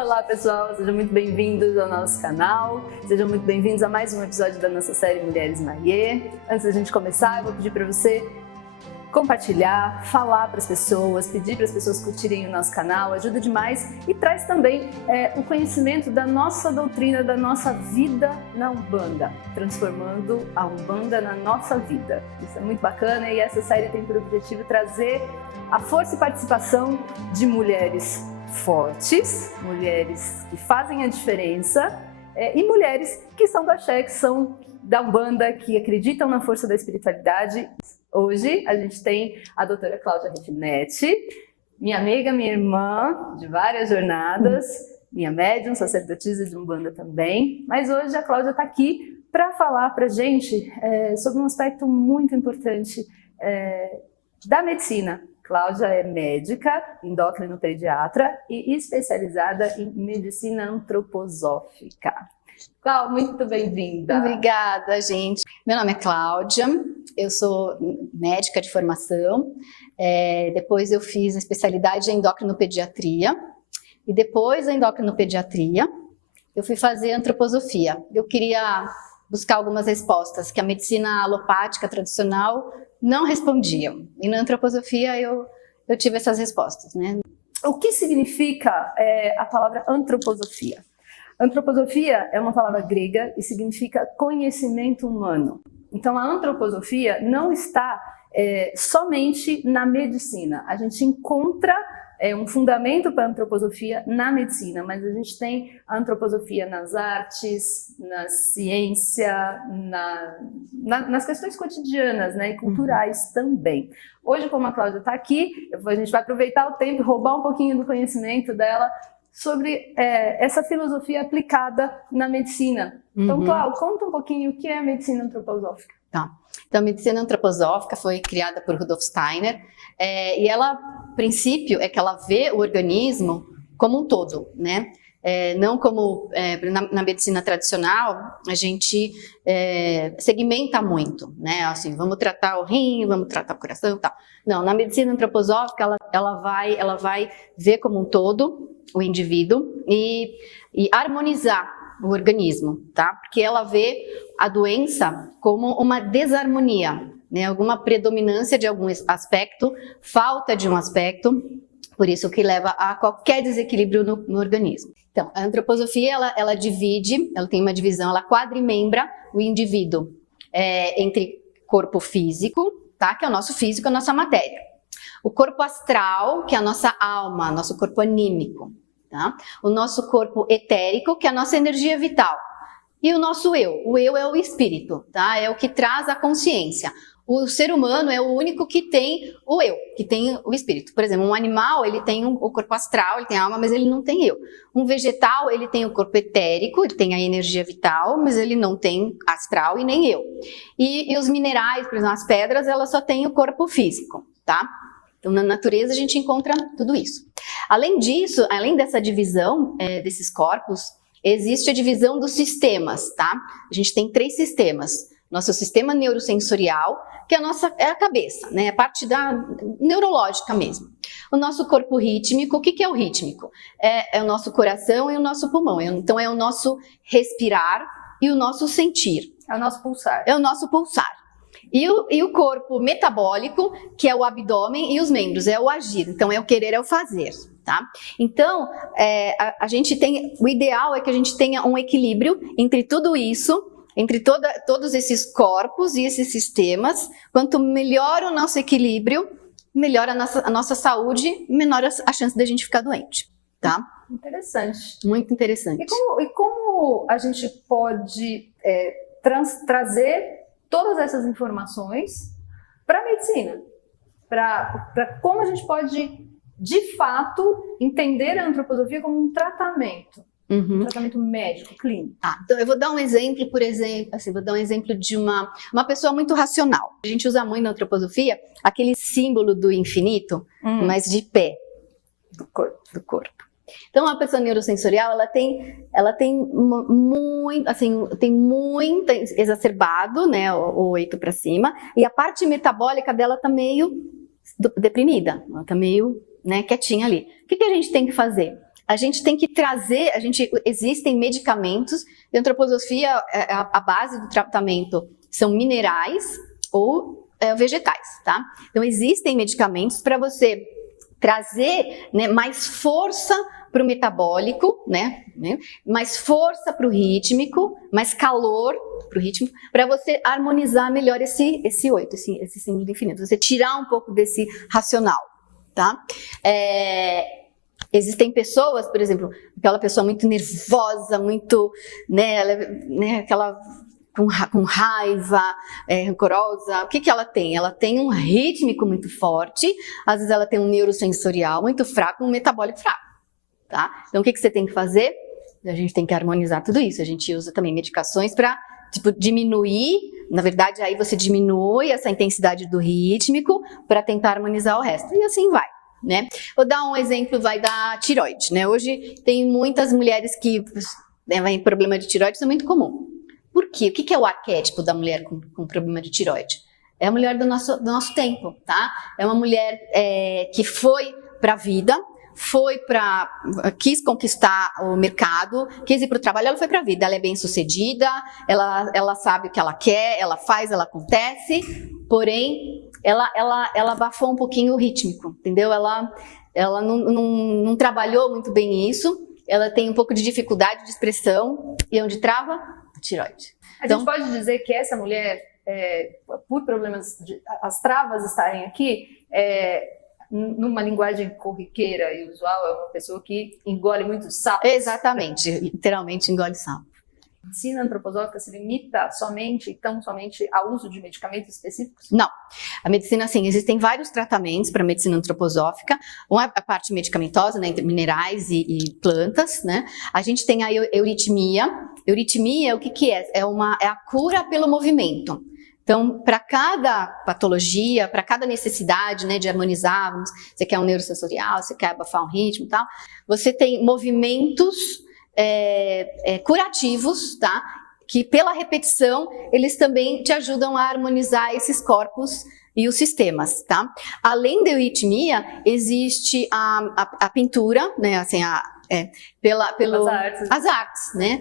Olá pessoal, sejam muito bem-vindos ao nosso canal, sejam muito bem-vindos a mais um episódio da nossa série Mulheres Mariê. Antes da gente começar, eu vou pedir para você compartilhar, falar para as pessoas, pedir para as pessoas curtirem o nosso canal, ajuda demais e traz também o conhecimento da nossa doutrina, da nossa vida na Umbanda, transformando a Umbanda na nossa vida. Isso é muito bacana e essa série tem por objetivo trazer a força e participação de mulheres fortes, mulheres que fazem a diferença e mulheres que são do axé, que são da Umbanda, que acreditam na força da espiritualidade. Hoje a gente tem a doutora Cláudia Refinetti, minha amiga, minha irmã de várias jornadas, minha médium, sacerdotisa de Umbanda também, mas hoje a Cláudia está aqui para falar para a gente sobre um aspecto muito importante da medicina. Cláudia é médica, endócrino-pediatra e especializada em medicina antroposófica. Cláudia, muito bem-vinda. Obrigada, gente. Meu nome é Cláudia, eu sou médica de formação, depois eu fiz a especialidade em endócrino-pediatria e depois da endócrino-pediatria eu fui fazer antroposofia. Eu queria buscar algumas respostas que a medicina alopática tradicional não respondia. E na antroposofia eu tive essas respostas, né? O que significa a palavra antroposofia? Antroposofia é uma palavra grega e significa conhecimento humano. Então a antroposofia não está somente na medicina. A gente encontra um fundamento para a antroposofia na medicina, mas a gente tem a antroposofia nas artes, na ciência, nas questões cotidianas, né, e culturais também. Hoje, como a Cláudia está aqui, a gente vai aproveitar o tempo e roubar um pouquinho do conhecimento dela sobre essa filosofia aplicada na medicina. Então, Cláudia, conta um pouquinho o que é a medicina antroposófica. Tá. Então, a medicina antroposófica foi criada por Rudolf Steiner e ela, a princípio, é que ela vê o organismo como um todo, né? Não como na medicina tradicional a gente segmenta muito, né? Assim, vamos tratar o rim, vamos tratar o coração e tal. Não, na medicina antroposófica ela vai ver como um todo o indivíduo e harmonizar o organismo, tá? Porque ela vê a doença como uma desarmonia, né? Alguma predominância de algum aspecto, falta de um aspecto, por isso que leva a qualquer desequilíbrio no organismo. Então, a antroposofia, ela divide, ela tem uma divisão, ela quadrimembra o indivíduo entre corpo físico, tá? Que é o nosso físico, a nossa matéria. O corpo astral, que é a nossa alma, nosso corpo anímico, tá? O nosso corpo etérico, que é a nossa energia vital. E o nosso eu. O eu é o espírito, tá? É o que traz a consciência. O ser humano é o único que tem o eu, que tem o espírito. Por exemplo, um animal, ele tem o corpo astral, ele tem a alma, mas ele não tem eu. Um vegetal, ele tem o corpo etérico, ele tem a energia vital, mas ele não tem astral e nem eu. E os minerais, por exemplo, as pedras, elas só têm o corpo físico, tá? Então, na natureza, a gente encontra tudo isso. Além disso, além dessa divisão desses corpos, existe a divisão dos sistemas, tá? A gente tem 3 sistemas. Nosso sistema neurosensorial, que é a cabeça, né? A parte neurológica mesmo. O nosso corpo rítmico, o que é o rítmico? É o nosso coração e o nosso pulmão. Então, é o nosso respirar e o nosso sentir. É o nosso pulsar. É o nosso pulsar. E o corpo metabólico, que é o abdômen e os membros, é o agir. Então, é o querer, é o fazer, tá? Então, a gente tem, o ideal é que a gente tenha um equilíbrio entre tudo isso, entre todos esses corpos e esses sistemas. Quanto melhor o nosso equilíbrio, melhor a nossa saúde, menor a chance da gente ficar doente, tá? Interessante. Muito interessante. E como a gente pode trazer todas essas informações para a medicina? Para como a gente pode, de fato, entender a antroposofia como um tratamento? Um tratamento médico, clínico. Então eu vou dar um exemplo, por exemplo, assim, vou dar um exemplo de uma pessoa muito racional. A gente usa muito na antroposofia aquele símbolo do infinito, mas de pé, do corpo. Então a pessoa neurosensorial, ela tem muito exacerbado, né, o 8 para cima, e a parte metabólica dela tá meio deprimida, ela tá meio, né, quietinha ali. O que a gente tem que fazer? a gente tem que trazer, existem medicamentos, e a antroposofia, a base do tratamento são minerais ou vegetais, tá? Então existem medicamentos para você trazer, né, mais força para o metabólico, né, mais força para o rítmico, mais calor para o ritmo, para você harmonizar melhor esse 8, esse símbolo do infinito, você tirar um pouco desse racional, tá? Existem pessoas, por exemplo, aquela pessoa muito nervosa, muito, aquela com raiva, rancorosa, o que ela tem? Ela tem um rítmico muito forte, às vezes ela tem um neurosensorial muito fraco, um metabólico fraco, tá? Então o que você tem que fazer? A gente tem que harmonizar tudo isso, a gente usa também medicações para diminuir, na verdade aí você diminui essa intensidade do rítmico para tentar harmonizar o resto, e assim vai. Né? Vou dar um exemplo, vai da tireoide, né? Hoje tem muitas mulheres que têm problema de tireoide, isso é muito comum. Por quê? O que é o arquétipo da mulher com problema de tireoide? É a mulher do nosso tempo, tá? É uma mulher que foi para a vida, quis conquistar o mercado, quis ir para o trabalho, ela foi para a vida, ela é bem sucedida, ela sabe o que ela quer, ela faz, ela acontece, porém ela abafou um pouquinho o rítmico, entendeu? Ela não trabalhou muito bem isso, ela tem um pouco de dificuldade de expressão, e onde trava? A tireoide. A gente pode dizer que essa mulher, por problemas, as travas estarem aqui, numa linguagem corriqueira e usual, é uma pessoa que engole muito sapo. Exatamente, literalmente engole sapo. A medicina antroposófica se limita somente ao uso de medicamentos específicos? Não. A medicina, assim, existem vários tratamentos para a medicina antroposófica. Uma é a parte medicamentosa, né, entre minerais e plantas, né? A gente tem a euritmia. Euritmia, o que é? É a cura pelo movimento. Então, para cada patologia, para cada necessidade, né, de harmonizar, você quer um neurosensorial, você quer abafar um ritmo e tal, você tem movimentos curativos, tá? Que pela repetição, eles também te ajudam a harmonizar esses corpos e os sistemas, tá? Além da euritmia, existe a pintura, né, assim, as artes, né?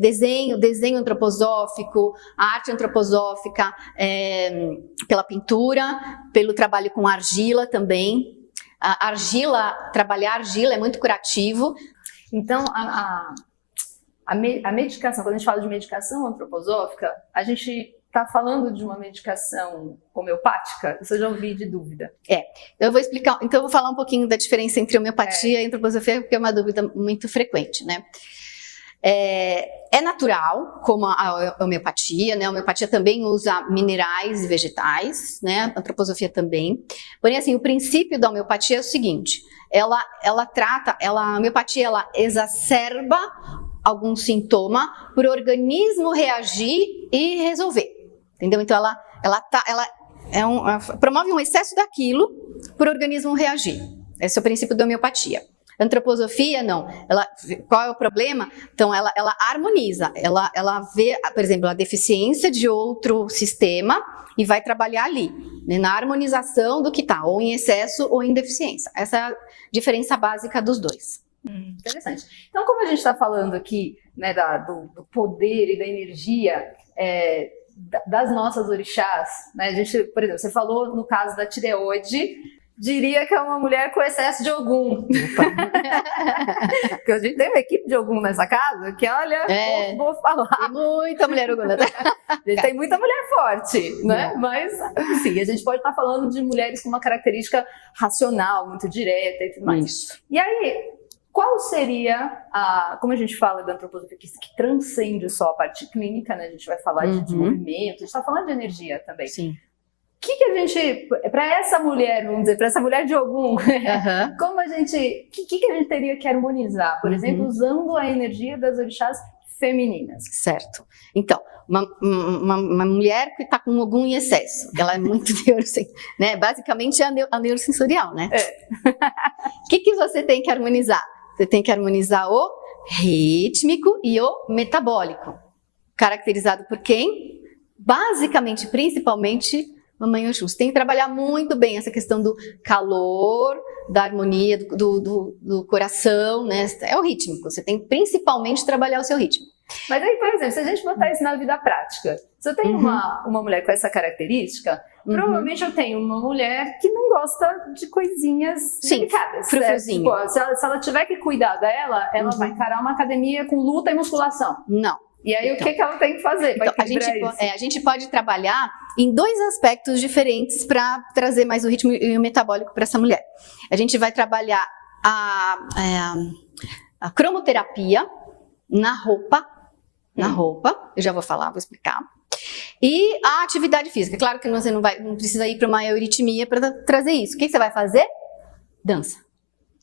Desenho antroposófico, a arte antroposófica, pela pintura, pelo trabalho com argila também. Trabalhar argila é muito curativo. Então, a medicação, quando a gente fala de medicação antroposófica, a gente está falando de uma medicação homeopática? Isso eu já ouvi de dúvida. Eu vou explicar, então eu vou falar um pouquinho da diferença entre homeopatia e antroposofia, porque é uma dúvida muito frequente, né? É natural, como a homeopatia, né? A homeopatia também usa minerais e vegetais, né? A antroposofia também. Porém, assim, o princípio da homeopatia é o seguinte: a homeopatia, ela exacerba algum sintoma para o organismo reagir e resolver, entendeu? Então, ela promove um excesso daquilo para o organismo reagir. Esse é o princípio da homeopatia. Antroposofia, não. Qual é o problema? Então, ela harmoniza. Ela vê, por exemplo, a deficiência de outro sistema e vai trabalhar ali, né, na harmonização do que está, ou em excesso ou em deficiência. Essa é a diferença básica dos dois. Interessante. Então, como a gente está falando aqui, né, do poder e da energia das nossas orixás, né, a gente, por exemplo, você falou no caso da tireoide, diria que é uma mulher com excesso de Ogum. Porque a gente tem uma equipe de Ogum nessa casa que, olha, vou falar. Tem muita mulher Ogum. A gente tem muita mulher forte, né? Mas, sim, a gente pode estar falando de mulheres com uma característica racional, muito direta e tudo mais. Isso. E aí, qual seria como a gente fala da antroposofia, que transcende só a parte clínica, né? A gente vai falar de movimento, a gente está falando de energia também. Sim. O que a gente, para essa mulher, vamos dizer, para essa mulher de Ogum, como a gente, o que a gente teria que harmonizar? Por exemplo, usando a energia das orixás femininas. Certo. Então, uma mulher que está com Ogum em excesso, ela é muito né? Basicamente é a neurosensorial, né? O que você tem que harmonizar? Você tem que harmonizar o rítmico e o metabólico. Caracterizado por quem? Basicamente, principalmente, Mamãe Oxum. Você tem que trabalhar muito bem essa questão do calor, da harmonia, do coração, né? É o rítmico, você tem principalmente trabalhar o seu ritmo. Mas aí, por exemplo, se a gente botar isso na vida prática, se eu tenho uma mulher com essa característica, provavelmente eu tenho uma mulher que não gosta de coisinhas delicadas. Frufruzinho. Tipo, se ela tiver que cuidar dela, ela vai encarar uma academia com luta e musculação. Não. E aí, então, o que ela tem que fazer? Então, a gente pode trabalhar em 2 aspectos diferentes para trazer mais o ritmo e o metabólico para essa mulher. A gente vai trabalhar a cromoterapia na roupa, eu já vou falar, vou explicar. E a atividade física. Claro que você não precisa ir para uma euritmia para trazer isso. O que você vai fazer? Dança.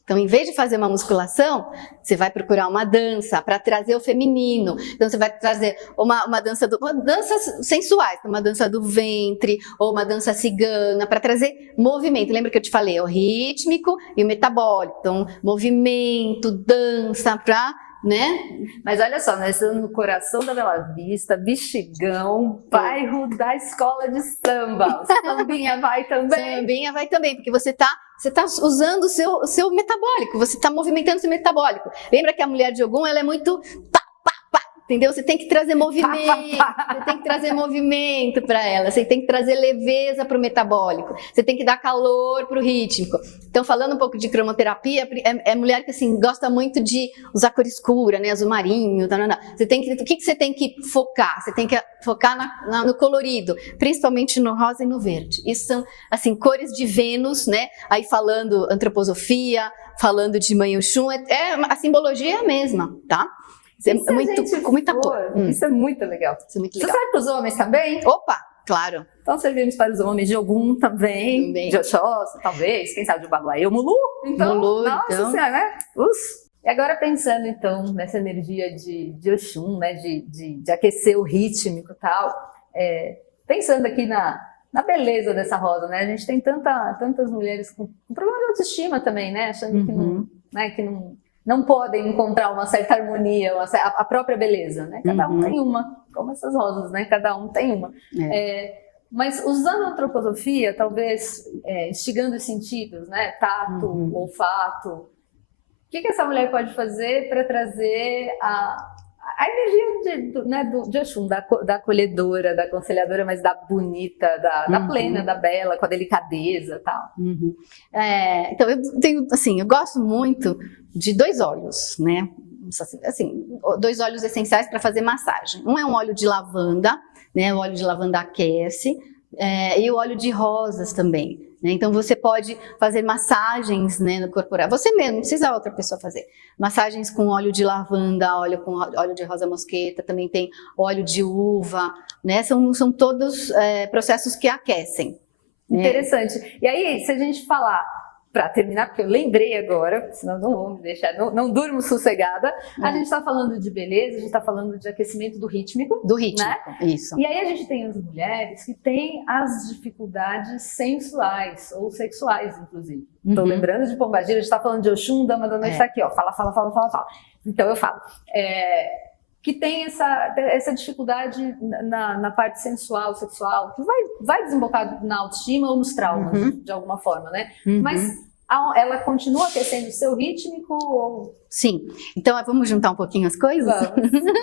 Então, em vez de fazer uma musculação, você vai procurar uma dança para trazer o feminino. Então, você vai trazer uma dança danças sensuais, uma dança do ventre ou uma dança cigana para trazer movimento. Lembra que eu te falei? O rítmico e o metabólico. Então, movimento, dança para... né? Mas olha só, nós estamos no coração da Bela Vista, Bexigão, bairro da escola de samba. O sambinha vai também? Sambinha vai também, porque você tá usando o seu metabólico, você está movimentando o seu metabólico. Lembra que a mulher de Ogum, ela é muito entendeu? Você tem que trazer movimento, você tem que trazer movimento para ela, você tem que trazer leveza para o metabólico, você tem que dar calor para o rítmico. Então, falando um pouco de cromoterapia, é mulher que assim gosta muito de usar cor escura, né, azul marinho, Você tem que, o que você tem que focar? Você tem que focar no colorido, principalmente no rosa e no verde. Isso são assim cores de Vênus, né? Aí falando antroposofia, falando de Mãe Oxum, a simbologia é a mesma, tá? Isso é com muita cor. Isso é muito legal. Isso é muito legal. Você serve para os homens também? Opa, claro. Então servimos para os homens de Ogum também. De Oxóssi, talvez. Quem sabe de Baguaê ou Mulu. Então, nossa senhora, né? E agora pensando então nessa energia de Oxum, né? De aquecer o rítmico e tal. Pensando aqui na beleza dessa rosa, né? A gente tem tantas mulheres com problema de autoestima também, né? Achando que não podem encontrar uma certa harmonia, a própria beleza, né? Cada um tem uma, como essas rosas, né? Cada um tem uma. Mas usando a antroposofia, talvez instigando os sentidos, né? Tato, olfato. O que essa mulher pode fazer para trazer a energia de Oxum, da acolhedora, da aconselhadora, mas da bonita, da plena, da bela, com a delicadeza e tal? Então, eu gosto muito de 2 óleos, né? Assim, 2 óleos essenciais para fazer massagem. Um é um óleo de lavanda, né? O óleo de lavanda aquece, e o óleo de rosas também. Né? Então você pode fazer massagens, né, no corporal. Você mesmo, não precisa outra pessoa fazer. Massagens com óleo de lavanda, com óleo de rosa mosqueta, também tem óleo de uva, né? São todos processos que aquecem. Interessante. Né? E aí, se a gente falar, para terminar, porque eu lembrei agora, senão não vamos deixar, não durmo sossegada, a gente está falando de beleza, a gente está falando de aquecimento do rítmico. Do rítmico, né? Isso. E aí a gente tem as mulheres que têm as dificuldades sensuais, ou sexuais, inclusive. Estou lembrando de Pombagira, a gente está falando de Oxum, Dama da Noite está aqui, ó, fala. Então eu falo. Que tem essa dificuldade na parte sensual, sexual, que vai desembocar na autoestima ou nos traumas, de alguma forma, né? Mas ela continua aquecendo o seu rítmico? Ou... Sim. Então, vamos juntar um pouquinho as coisas?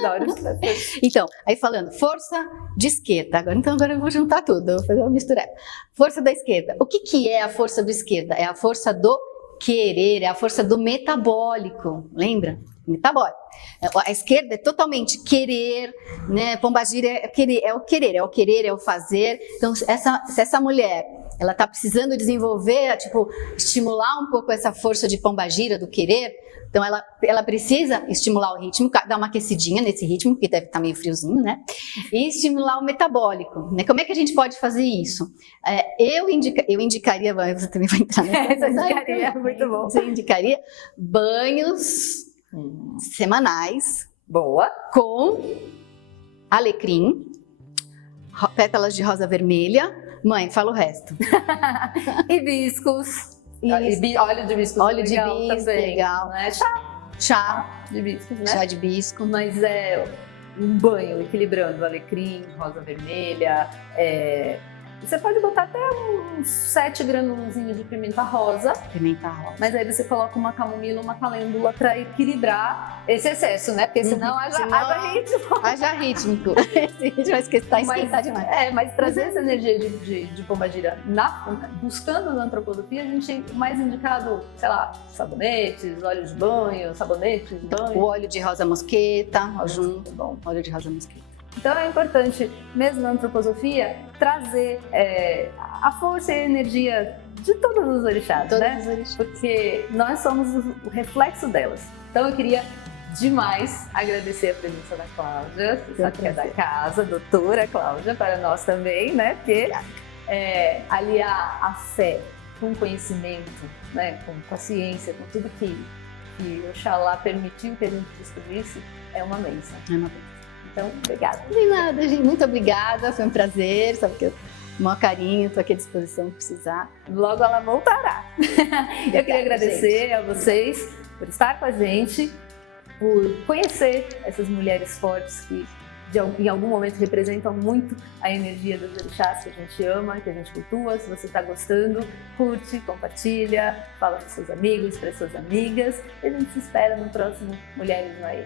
Vamos. Então, aí falando, força de esquerda. Agora eu vou juntar tudo, vou fazer uma mistura. Força da esquerda. O que é a força da esquerda? É a força do querer, é a força do metabólico. Lembra? Metabólico. A esquerda é totalmente querer, né? Pombagira é o querer, é o fazer. Então, se essa mulher, ela está precisando desenvolver, estimular um pouco essa força de Pombagira, do querer, então ela precisa estimular o ritmo, dar uma aquecidinha nesse ritmo, que deve estar meio friozinho, né? E estimular o metabólico, né? Como é que a gente pode fazer isso? Eu indicaria, você também vai entrar nessa. Essa indicaria, muito bom. Você indicaria banhos semanais. Boa. Com alecrim, pétalas de rosa vermelha. Mãe, fala o resto. Hibiscos. Óleo de hibiscos. Óleo de hibiscos, legal. Né? Chá de hibiscos, né? Chá de hibisco. Mas um banho equilibrando alecrim, rosa vermelha, Você pode botar até uns 7 granulozinhos de pimenta rosa. Pimenta rosa. Mas aí você coloca uma camomila, uma calêndula para equilibrar esse excesso, né? Porque senão haja ritmo. Haja rítmico. Esse ritmo vai esquentar demais. Mas trazer essa energia de pombagira buscando na antroposofia, a gente mais indicado, sei lá, sabonetes, óleos de banho, sabonetes, banho. O óleo de rosa mosqueta, junto. Bom. Óleo de rosa mosqueta. Então é importante, mesmo na antroposofia, trazer a força e a energia de todos os orixás, né? Porque nós somos o reflexo delas. Então eu queria demais agradecer a presença da Cláudia, que é da casa, doutora Cláudia, para nós também, né? Porque aliar a fé com conhecimento, né? Com a ciência, com tudo que Oxalá permitiu que a gente descobrisse, é uma bênção. É uma bênção. Então, obrigada. De nada, gente. Muito obrigada. Foi um prazer. Sabe que eu maior carinho, estou aqui à disposição se precisar. Logo ela voltará. Eu queria agradecer a vocês por estar com a gente, por conhecer essas mulheres fortes que em algum momento representam muito a energia dos orixás que a gente ama, que a gente cultua. Se você está gostando, curte, compartilha, fala para seus amigos, para suas amigas. E a gente se espera no próximo Mulheres no Aê.